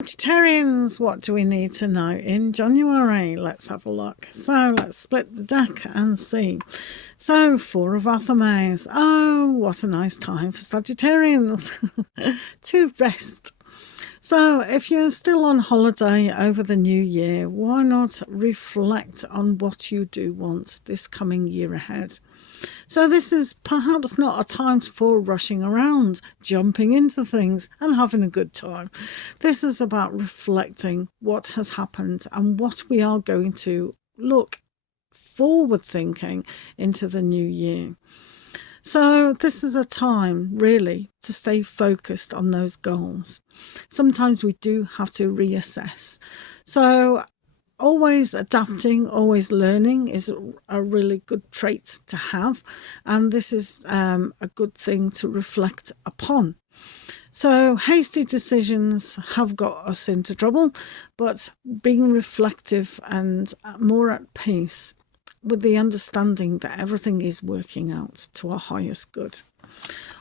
Sagittarians, what do we need to know in January? Let's have a look. So let's split the deck and see. So, Four of Athames. Oh, what a nice time for Sagittarians to rest. So if you're still on holiday over the new year, why not reflect on what you do want this coming year ahead? So this is perhaps not a time for rushing around, jumping into things and having a good time. This is about reflecting what has happened and what we are going to look forward thinking into the new year. So this is a time really to stay focused on those goals. Sometimes we do have to reassess. So always adapting, always learning is a really good trait to have. And this is a good thing to reflect upon. So hasty decisions have got us into trouble, but being reflective and more at peace with the understanding that everything is working out to our highest good.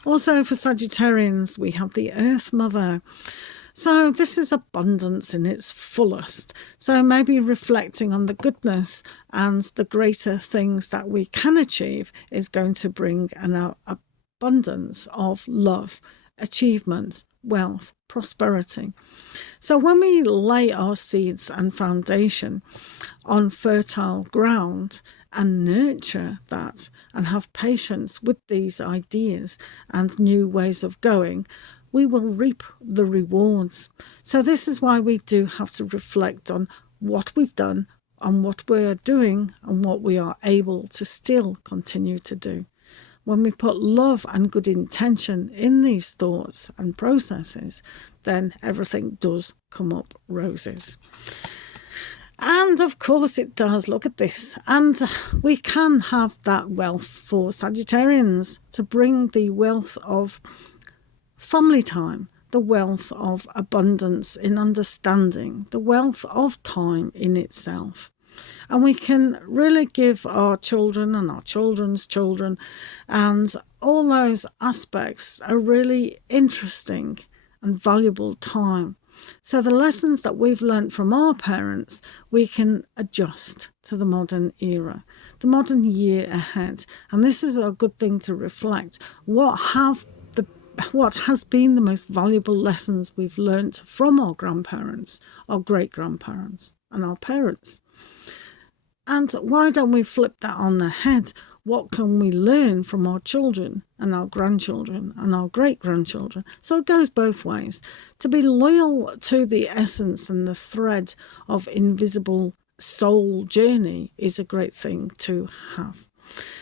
Also for Sagittarians, we have the Earth Mother. So this is abundance in its fullest. So maybe reflecting on the goodness and the greater things that we can achieve is going to bring an abundance of love, achievements, wealth, prosperity. So when we lay our seeds and foundation on fertile ground and nurture that and have patience with these ideas and new ways of going, we will reap the rewards. So this is why we do have to reflect on what we've done, on what we're doing, and what we are able to still continue to do. When we put love and good intention in these thoughts and processes, then everything does come up roses. And of course it does. Look at this. And we can have that wealth for Sagittarians to bring the wealth of family time, the wealth of abundance in understanding, the wealth of time in itself. And we can really give our children and our children's children and all those aspects a really interesting and valuable time. So the lessons that we've learnt from our parents, we can adjust to the modern era, the modern year ahead. And this is a good thing to reflect. What has been the most valuable lessons we've learnt from our grandparents, our great-grandparents, and our parents? And why don't we flip that on the head? What can we learn from our children and our grandchildren and our great-grandchildren? So it goes both ways. To be loyal to the essence and the thread of invisible soul journey is a great thing to have.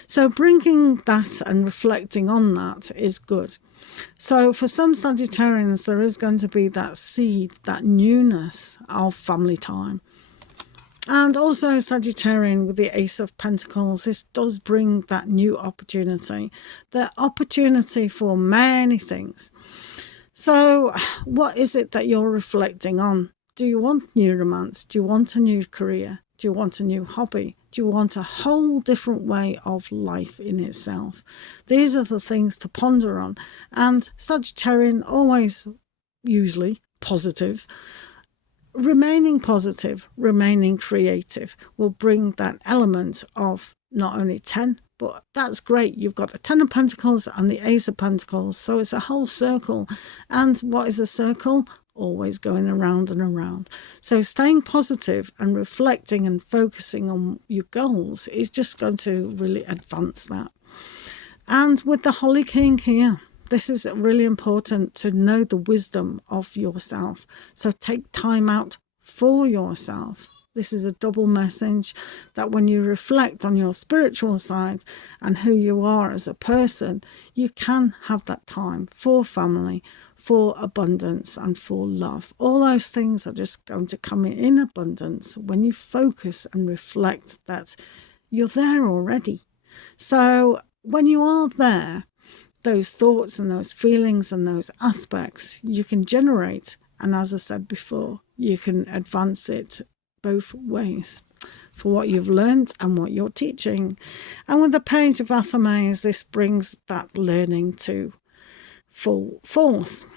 So bringing that and reflecting on that is good. So for some Sagittarians, there is going to be that seed, that newness of family time. And also Sagittarian with the Ace of Pentacles, this does bring that new opportunity, the opportunity for many things. So what is it that you're reflecting on? Do you want new romance? Do you want a new career? Do you want a new hobby? Do you want a whole different way of life in itself? These are the things to ponder on. And Sagittarian, always usually positive, remaining creative will bring that element of not only 10, but that's great. You've got the 10 of Pentacles and the Ace of Pentacles. So it's a whole circle. And what is a circle? Always going around and around. So staying positive and reflecting and focusing on your goals is just going to really advance that. And with the Holy King here, this is really important to know the wisdom of yourself. So take time out for yourself. This is a double message that when you reflect on your spiritual side and who you are as a person, you can have that time for family, for abundance and for love. All those things are just going to come in abundance when you focus and reflect that you're there already. So when you are there, those thoughts and those feelings and those aspects you can generate. And as I said before, you can advance it both ways for what you've learned and what you're teaching. And with the Page of Athames, this brings that learning to full force.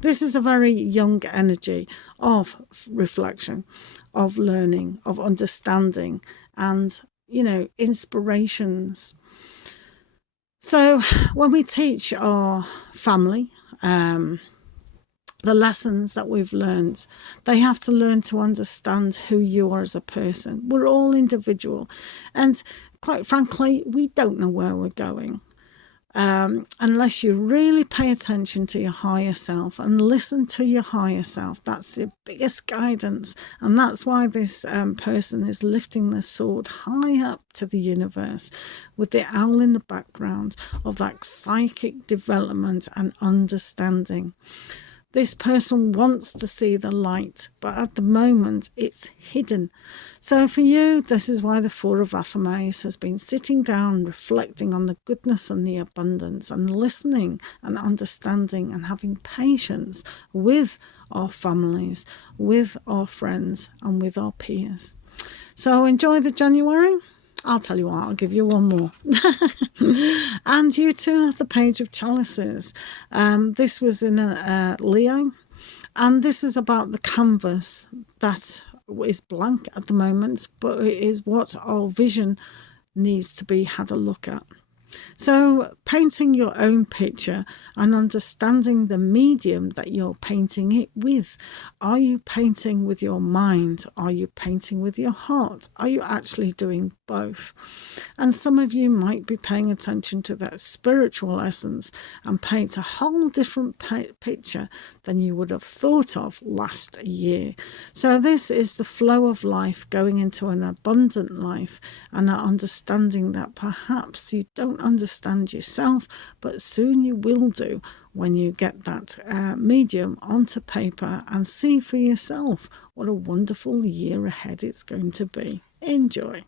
This is a very young energy of reflection, of learning, of understanding, and, you know, inspirations. So when we teach our family, the lessons that we've learned, they have to learn to understand who you are as a person. We're all individual, and quite frankly, we don't know where we're going unless you really pay attention to your higher self and listen to your higher self. That's your biggest guidance, and that's why this person is lifting the sword high up to the universe with the owl in the background of that psychic development and understanding. This person wants to see the light, but at the moment it's hidden. So for you, this is why the Four of Athames has been sitting down, reflecting on the goodness and the abundance, and listening and understanding and having patience with our families, with our friends, and with our peers. So enjoy the January. I'll tell you what, I'll give you one more. And you too have the Page of Chalices. This was in Leo, and this is about the canvas that is blank at the moment, but it is what our vision needs to be had a look at. So painting your own picture and understanding the medium that you're painting it with. Are you painting with your mind? Are you painting with your heart? Are you actually doing both? And some of you might be paying attention to that spiritual essence and paint a whole different picture than you would have thought of last year. So this is the flow of life, going into an abundant life, and understanding that perhaps you don't understand yourself, but soon you will do when you get that medium onto paper and see for yourself what a wonderful year ahead it's going to be. Enjoy.